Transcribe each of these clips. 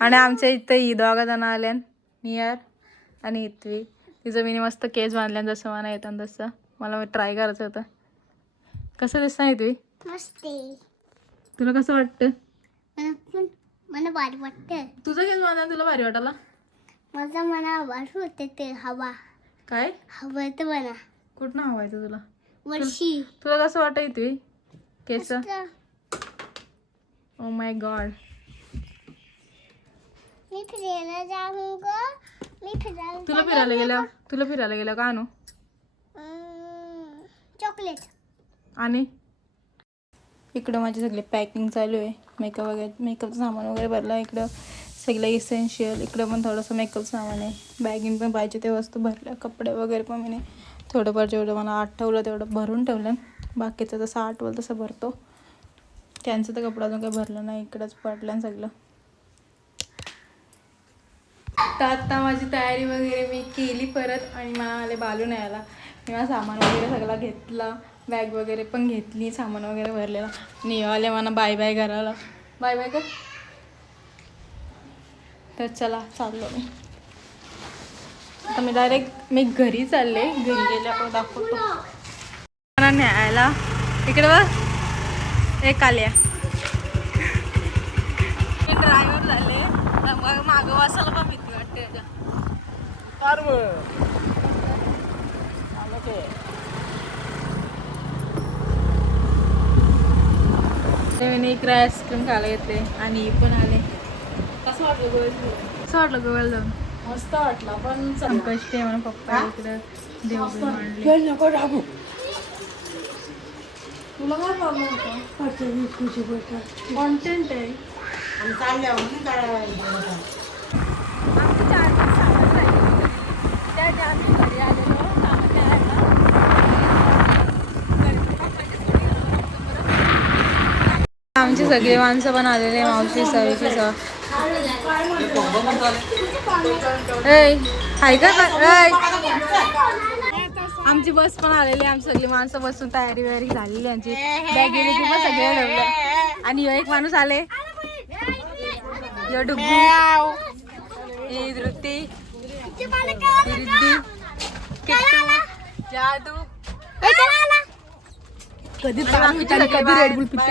आणि आमच्या इथं ही दोघा जण आल्या, नियर आणि इथवी. तिचं मी मस्त केस बांधल्या जसं मला येतं तसं. मला ट्राय करायचं होतं. कसं दिसत नाही इथवी? मस्त. तुला कसं वाटतं? मला भारी वाटतं. तुझं केस बांधायला तुला भारी वाटायला? माझा मना भारी होते ते हवा. काय हवं तर मला कुठनं हवायचं तुला? वर्षी. तुला कसं वाटतं इथवी केस? Oh my God. मी फिरायला जाऊ ग. मी फिरायला तुला फिरायला गेलं का आणू? चॉकलेट. आणि इकडं माझी सगळी पॅकिंग चालू आहे. मेकअपचं सामान वगैरे भरलं. इकडं सगळं इसेन्शियल. इकडं पण थोडंसं मेकअप सामान आहे. बॅगिंग पण पाहिजे ते वस्तू भरल्या. कपडे वगैरे पण मी थोडंफार जेवढं मला आठवलं तेवढं भरून ठेवलं. बाकीचं जसं आठवलं तसं भरतो. त्यांचं तर कपडा अजून काही भरलं नाही. इकडंच पडलं सगळं. तर आता माझी तयारी वगैरे मी केली परत आणि मला आले बालू न्यायला. मी माझा सामान वगैरे सगळा घेतला. बॅग वगैरे पण घेतली. सामान वगैरे भरलेला. निघाले मला बाय बाय करायला. बाय बाय कर. तर चला चाललो मी. आता मी डायरेक्ट घरी चालले. घरी गेल्यावर दाखवतो मला न्यायला. इकडे बघ एक आल्या. मी ड्रायव्हर झाले. मागं वासाला पण भीती वाटते त्याच्या. मी इकडे आईस्क्रीम खायला घेतले आणि पण आले. कसं वाटलं गोव्याला जाऊन? मस्त वाटला पण संकष्ट आहे म्हणून पप्पा इकडं देवगड मांडले. तुला काय प्रॉब्लेम होता? कॉन्टेंट आहे. आणि चालल्यावर नाही करायला आमची 4 दिवस सामान झाली. त्यात आम्ही घरी आलेलो सामान न्यायला. आमची सगळी माणसं पण आलेले. मावशी सविची सह. हाय का? आमची बस पण आलेली. आमची सगळी माणसं बसून तयारी वगैरे झालेली. आमची बॅग गेली ती पण सगळे ठेवलं. आणि एक माणूस आले. यो डुग्गू, ही धृती, रिद्धी, किट्टू, जादू. कधी रेड बुल पितो.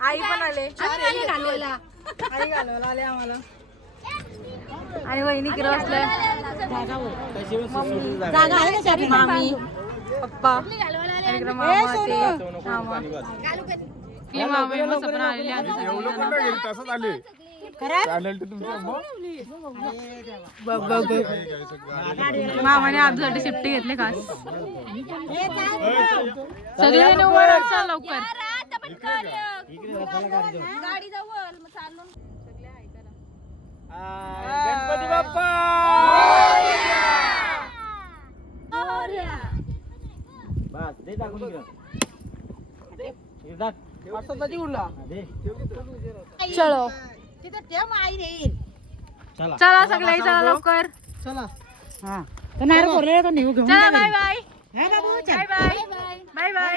आई पण आले. आई घालवायला आले आम्हाला. आणि वहिनी किती बसल्या. मामी पप्पा आणि इकडे मामा ते मामा ती मामी मस्त पण आलेली. मामाने आमच्यासाठी शिफ्ट घेतले खास. सगळे लवकर गणपती बाप्पा बस दे टाकून चलो चला सगळे चला लवकर. चला हा तर नाही बोलले तर निघू घेऊन चला बाय बाय. हे बाबू बाय बाय. Bye bye.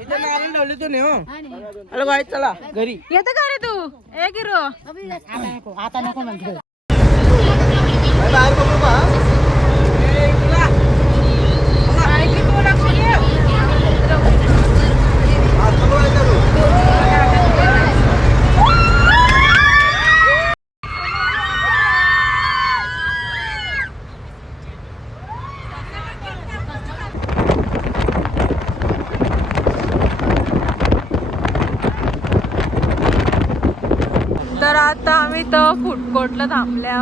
इथे नारळ ठेवले तू नेहो. हॅलो बाय चला घरी. येतं का रे तू? ए गिरो आता नको म्हणतो. तर आता आम्ही तर फूड कोर्टला थांबल्या.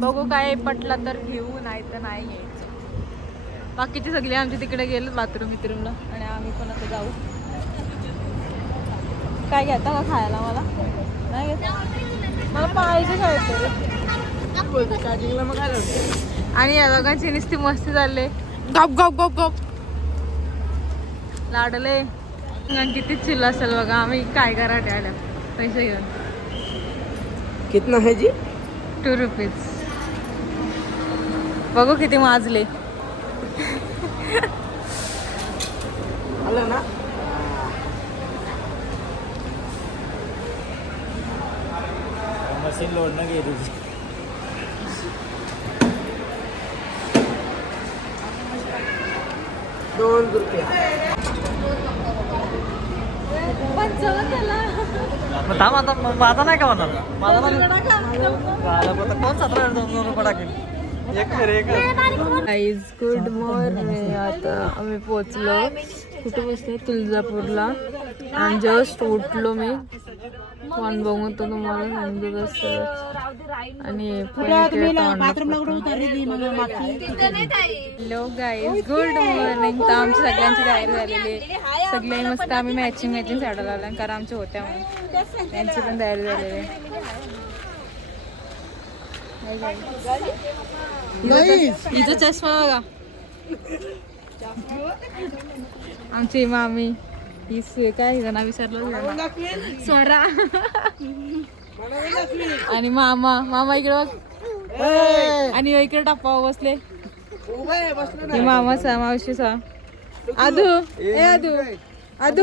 बघू काय पटला तर घेऊ नाही तर नाही घ्यायचं. बाकीचे सगळे आमचे तिकडे गेले बाथरूमला आणि आम्ही पण आता जाऊ. काय घेता का खायला? मला नाही घेत. मला पाहिजे काहीतरी. आणि या दोघांची नुसती मस्ती चालले. गप गप गप गप लाडले. किती चिल्ला असेल बघा. आम्ही काय कराटे आल्या पैसे घेऊन. कितना है जी? 2 रुपीज. बघू किती माजले. आलं ना मशीन लोडणं घे तुझी. थांब आता माझा नाही का होणार माझा कोण 17,200 टाकेल एक फेर एक. Guys good morning. आता आम्ही पोचलो. कुठे पोचलो? तुळजापूरला. आणि जस्ट उठलो मी. फोन बघून तो तुम्हाला समजत असेल. आणि हॅलो गाईज गुड मॉर्निंग. तर आमची सगळ्यांची तयारी झालेली आहे. सगळे मस्त आम्ही मॅचिंग साड्या लावल्या कारण आमच्या होत्या म्हणून त्यांची पण तयारी झालेली आहे. हिचा चष्मा बघा. आमची मामी ही काय हिचं नाव विसरलं स्वरा. आणि मामा इकडे बघ. आणि इकडे टप्पा बसले मामाचा मावशीचा आदू. ए आदू आदू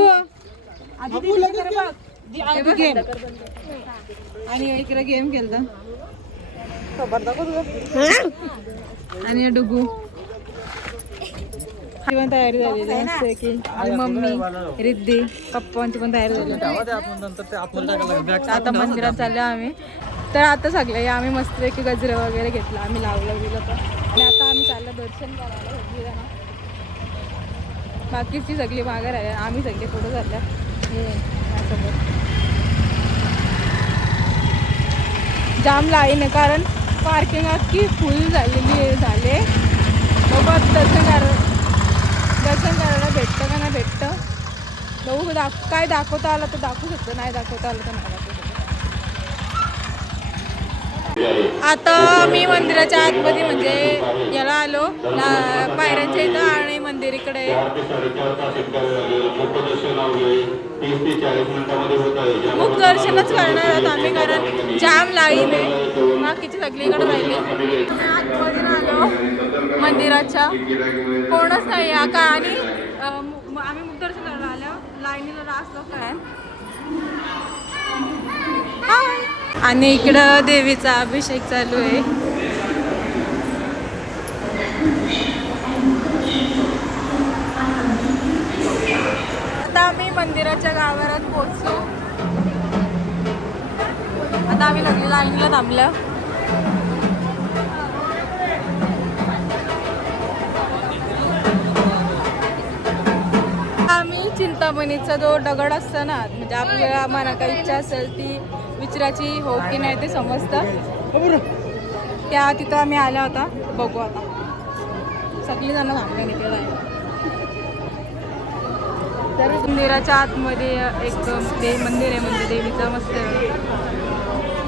गेम. आणि इकडे गेम खेळता. आणि डुगू ती पण तयारी झालेली आहे की. आणि मम्मी रिद्धी पप्पांची पण तयारी झाली. आता मंदिरात चाललो आम्ही. तर आता सगळे आम्ही मस्तपैकी गजरे वगैरे घेतला आम्ही लावलं गेलो तर. आणि आता आम्ही चाललो दर्शन करायला सगळी जण. बाकीची सगळी मागे राहिले आम्ही सगळे पुढे चालल्या माझ्यासोबत. जाम लाईन आहे कारण पार्किंग अख्खी फुल झालेली झाले. बघा दर्शन करायला भेटतं का नाही भेटतं बघू. काय दाखवता आलं तर दाखवू शकतो नाही दाखवता आलं तर नाही दाखवू शकतो. आता मी मंदिराच्या आतमध्ये म्हणजे याला आलो पायऱ्यांच्या इथं आणि मंदिर इकडे. मुख दर्शनच करणार आहोत आम्ही कारण जाम लाईन आहे. बाकीची सगळीकडे राहिली. आतमध्ये आलो मंदिराच्या कोणच नाही का. आणि आम्ही मुख दर्शन करायला आलो लाईनीला रास लोक आहे. आणि इकडं देवीचा अभिषेक चालू आहे. आता आम्ही मंदिराच्या गाभाऱ्यात पोहोचलो. आता आम्ही लागली लाईनीला थांबलं. आम्ही चिंतामणीचा जो दगड असतो ना म्हणजे आपल्याला मना काही इच्छा असेल ती विचाराची हो की नाही ते समजतं. त्या तिथं आम्ही आला होता. बघू आता सगळी जण थांबले निघायला आहे. तर मंदिराच्या आतमध्ये एक मंदिर आहे म्हणजे देवीचं मस्त.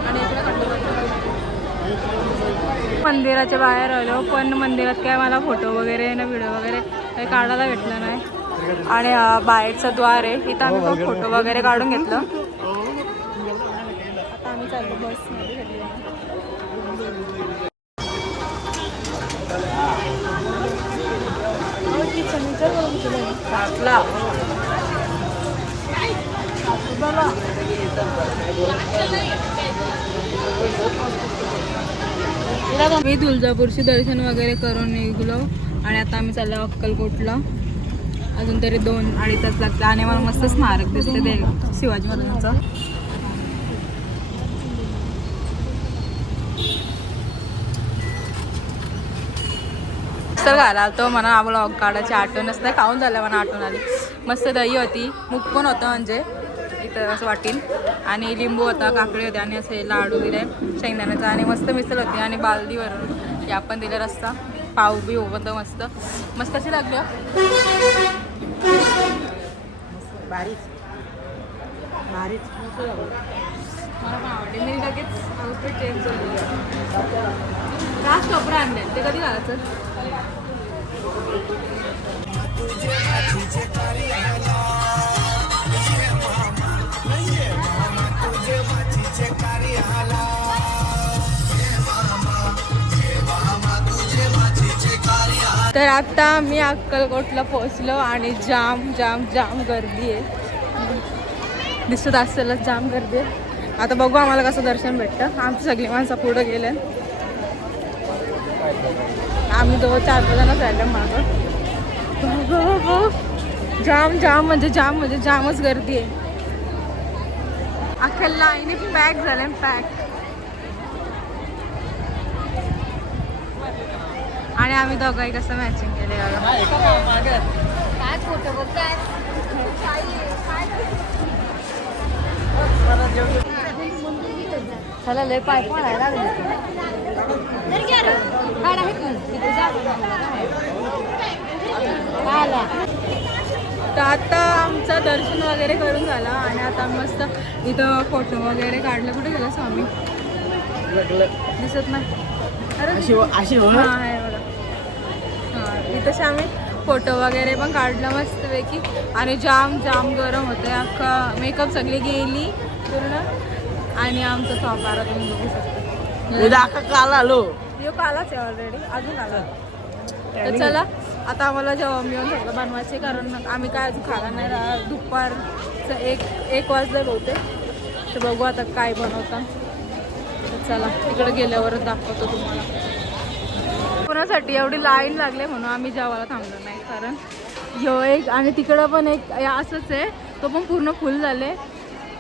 आणि इकडे मंदिराच्या बाहेर आलो पण मंदिरात काय मला फोटो वगैरे ना व्हिडिओ वगैरे काही काढायला भेटलं नाही. आणि बाहेरचं द्वार आहे इथं आम्ही फोटो वगैरे काढून घेतलं. आता आम्ही चाललो बसमध्ये सगळी. मी तुळजापूरची दर्शन वगैरे करून निघलो आणि आता आम्ही चाललो अक्कलकोटला. अजून तरी 2-2.5 तास लागतात. आणि मला मस्त स्मारक दिसते ते शिवाजी महाराजांचं. सर घाला तो म्हणा आम्हाला काढायची आठवणच नाही. खाऊन झालं म्हणा आठवण आली. मस्त दही होती मूग पण होतं म्हणजे इथं असं वाटीन. आणि लिंबू होता काकडी होते आणि असे लाडू दिले शेंगदाण्याचा. आणि मस्त मिसळ होती आणि बालदीवरून हे आपण दिलं रस्ता पाव बी होतं मस्त मस्त. कशी लागली मला पण आवडते. मी लगेच आउटफिट चेंज केलं. रास कपडे आणले ते कधी घालायचं. तर आता मी अक्कलकोटला पोहोचलो आणि जाम जाम जाम गर्दी आहे. दिसत असेलच जाम गर्दी आहे. आता बघू आम्हाला कसं दर्शन भेटतं. आमची सगळी माणसं पुढं गेले, आम्ही जवळ 4-5 जणच राहिले मागं. जाम म्हणजे जामच गर्दी आहे. अख्ख्या लाईनी पॅक झाले पॅक. आणि आम्ही दोघंही कसं मॅचिंग केले चला लय पाय पडायला तर आता आमचं दर्शन वगैरे करून झालं आणि आता मस्त इथं फोटो वगैरे काढले. कुठे गेला स्वामी दिसत नाही. अरे हां आहे बघा. हां इथंच आम्ही फोटो वगैरे पण काढलं मस्तपैकी. आणि जाम गरम होतं. अख्खा मेकअप सगळी गेली पूर्ण. आणि आमचं थोपारा तुम्ही बघू शकता. काल आलो यो कालाच आहे ऑलरेडी, अजून आला. तर चला आता आम्हाला जेवण बिवण सगळं बनवायचे, कारण आम्ही काय अजून खाला नाही. दुपारचं एक वाजलं बहुतेक. तर बघू आता काय बनवता. तर चला तिकडे गेल्यावरच दाखवतो तुम्हाला. कोणासाठी एवढी लाईन लागली म्हणून आम्ही जेवायला थांबलो नाही, कारण ह्यो एक आणि तिकडं पण एक असंच आहे, तो पण पूर्ण फुल झाले.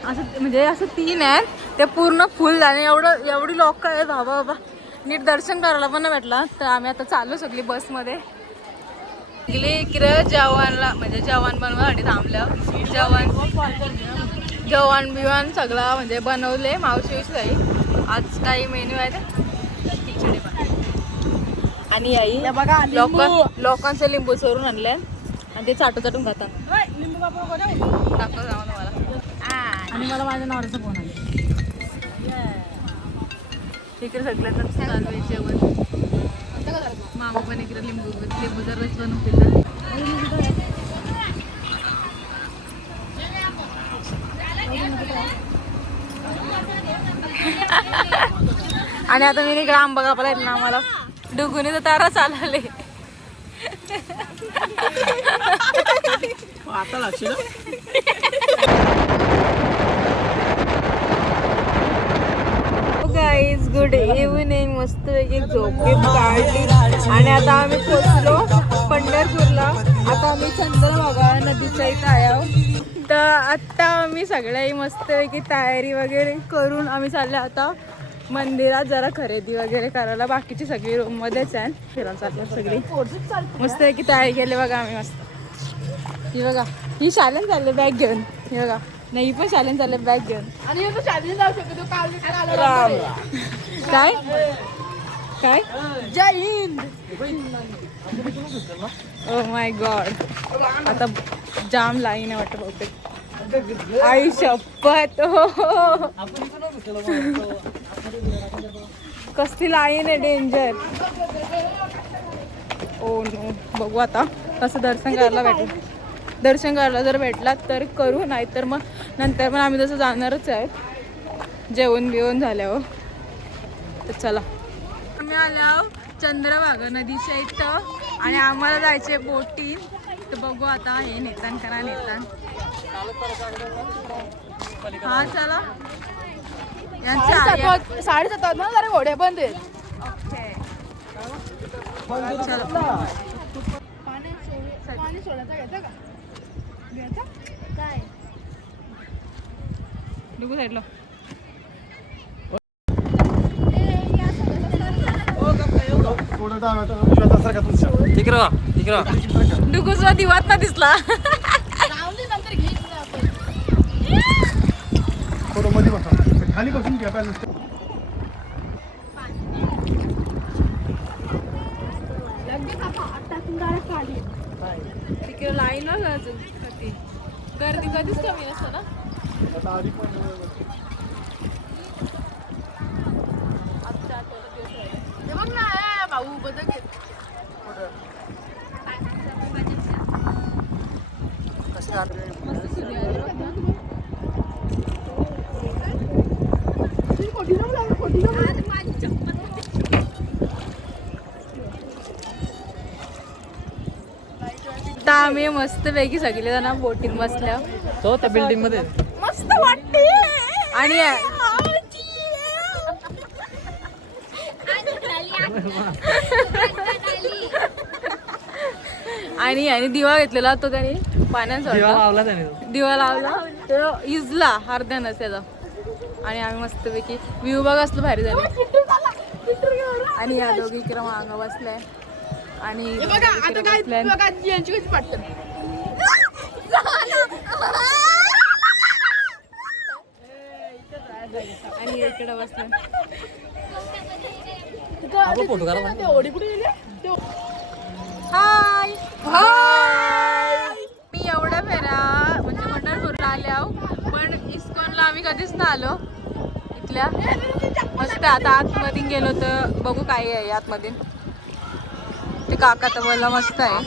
असं म्हणजे असं 3 आहेत ते पूर्ण फुल झाले. एवढी लोक आहेत बाबा. नीट दर्शन करायला पण नाही भेटला. तर आम्ही आता चाललो सगळी बसमध्ये. इकडे जेवणला म्हणजे जेवण बनवायसाठी थांबलं. जेवण बिवण सगळं म्हणजे बनवले मावशी काही. आज काही मेन्यू आहे ते खिचडी पण. आणि आई लोकांचे लिंबू चोरून आणले आणि ते चाटून खातात. दाखव जाऊ मला. आणि मला माझ्या नवऱ्याचा फोन आला. इकडे सगळं तर चालू आहे जेवण. मामा पण इकडे लिंबूचा रस बनवतील. आणि आता मी इकडे आंबा कापायला येत ना, आम्हाला डुगुनी तर तारा चालले. आता लक्ष गाईज गुड इव्हनिंग. मस्त एक झोप काढली आणि आता आम्ही पोचलो पंढरपूरला. आता आम्ही चंद्रभागा नदीच्या इथं आहे. तर आत्ता आम्ही सगळ्याही मस्तपैकी तयारी वगैरे करून आम्ही चालले आता मंदिरात जरा खरेदी वगैरे करायला. बाकीची सगळी रूममध्येच आहे. फिरायला चाललो सगळी मस्तपैकी तयारी केली बघा आम्ही मस्त. ही बघा ही शालेन चालले बॅग घेऊन. ही बघा नाही पण शालेन चालले बॅग घेऊन. आणि जाऊ शकतो काय काय जय हिंद. Oh my God. आता जाम लाईन आहे वाटतं बहुतेक. आई शपथ. कसली लाईन आहे डेंजर. Oh no. बघू आता कसं दर्शन करायला भेटेल. दर्शन करायला जर भेटला तर करू, नाही तर मग नंतर पण आम्ही तसं जाणारच आहे जेवण बिवण झाल्यावर. तर चला आम्ही आलो चंद्रभागा नदीच्या इथं आणि आम्हाला जायचे बोटीन. तर बघू आता हे नेतान करा नेतान. हा चला. 7:30 ना जरा घोड्या बंद आहेत. ओके पाणी सोडायचं घ्यायचं का काय डुगू साईडला. डुगूचा दिवात ना दिसला. खाली बसून घ्या पाहिजे. तिकडे लाईन गर्दी कधीच कमी असतं ना. भाऊ बदल आता आम्ही मस्त पैकी सगळे जण बोटीत बसल्या. तो त्या बिल्डिंग मध्ये मस्त वाटते. आणि आणि दिवा घेतलेला तो त्याने पाण्यात दिवा सोडला, लावला त्याने. दिवा लावला तो इजला अर्ध्यानच त्याचा. आणि आम्ही मस्तपैकी व्ह्यू बघ असलं भारी झालं. आणि या दोघी इकडे मागं बसलाय आणि इकडे बसलाय. आणि इकडे बसलाय. आपण फोटो काढा ना. हाय मी एवढ्या फेऱ्या म्हणजे पंढरपूरला आले आहो, पण इस्कॉनला आम्ही कधीच ना आलो इथल्या. मस्त आता आतमध्ये गेलो तर बघू काय आहे आतमध्ये. ते काका तर बोलला मस्त आहे.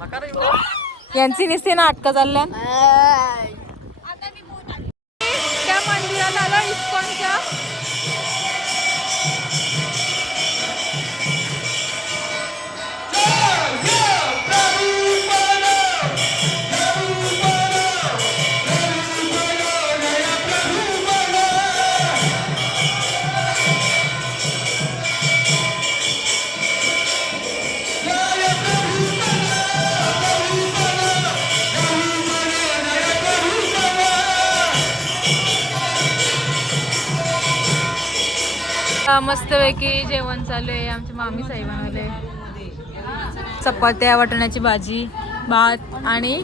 नका रे. यांची निस्ते नाटकं चालल्या. त्या मंदिराला आलो इस्कॉनच्या. मस्तपैकी जेवण चालू आहे. आमच्या मामी साहेब बनवले चपात्या, वाटण्याची भाजी, भात आणि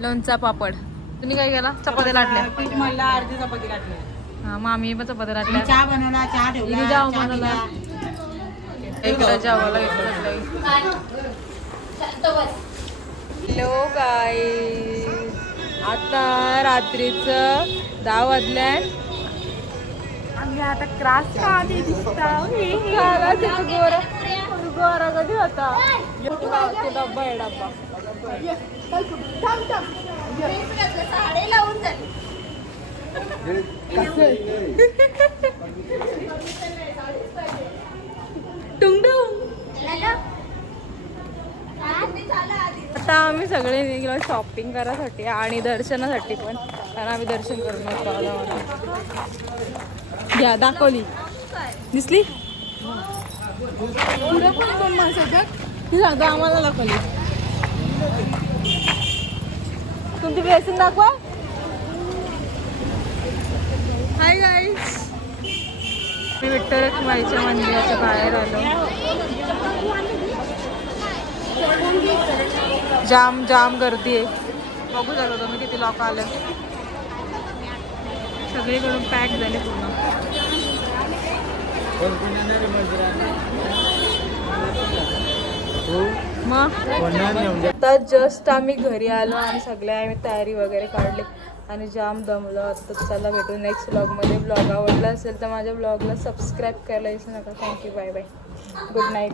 लोणचा पापड. तुम्ही काय केला? चपात्या लाटल्या. पीठ मळला, अर्धी चपाती लाटली. हा मामी पण चपात्या लाटल्या. चहा बनवला, चहा ठेवला. हिने जाव चहा बनवला. पिला. इकडं जेवायला घेतलं. हॅलो गाईस, आता रात्रीचं 10 वाजल्या. आम्ही आता क्रास खाली दिसता. गोरा कधी होता डब्बा आहे डब्बा. आता आम्ही सगळे निघलो शॉपिंग करायसाठी आणि दर्शनासाठी पण, कारण आम्ही दर्शन करून होतो. घ्या दाखवली दिसली पुढे पण कोण माणसाच्या ती सांगतो आम्हाला दाखवली. तुमची ड्रेसिंग दाखवा. हाय गाईज, मी विठ्ठल रखुमाईच्या मंदिराच्या बाहेर आलो. जाम जाम गर्दी आहे. बघू शकता तुम्ही किती लोक आले. सगळीकडून पॅक झाले पूर्ण. मग आता जस्ट आम्ही घरी आलो आणि सगळ्या आम्ही तयारी वगैरे काढली आणि जाम दमलो. आता चला भेटू नेक्स्ट ब्लॉगमध्ये. ब्लॉग आवडला असेल तर माझ्या ब्लॉगला सबस्क्राईब करायला विसरू नका. Thank you, bye bye, good night.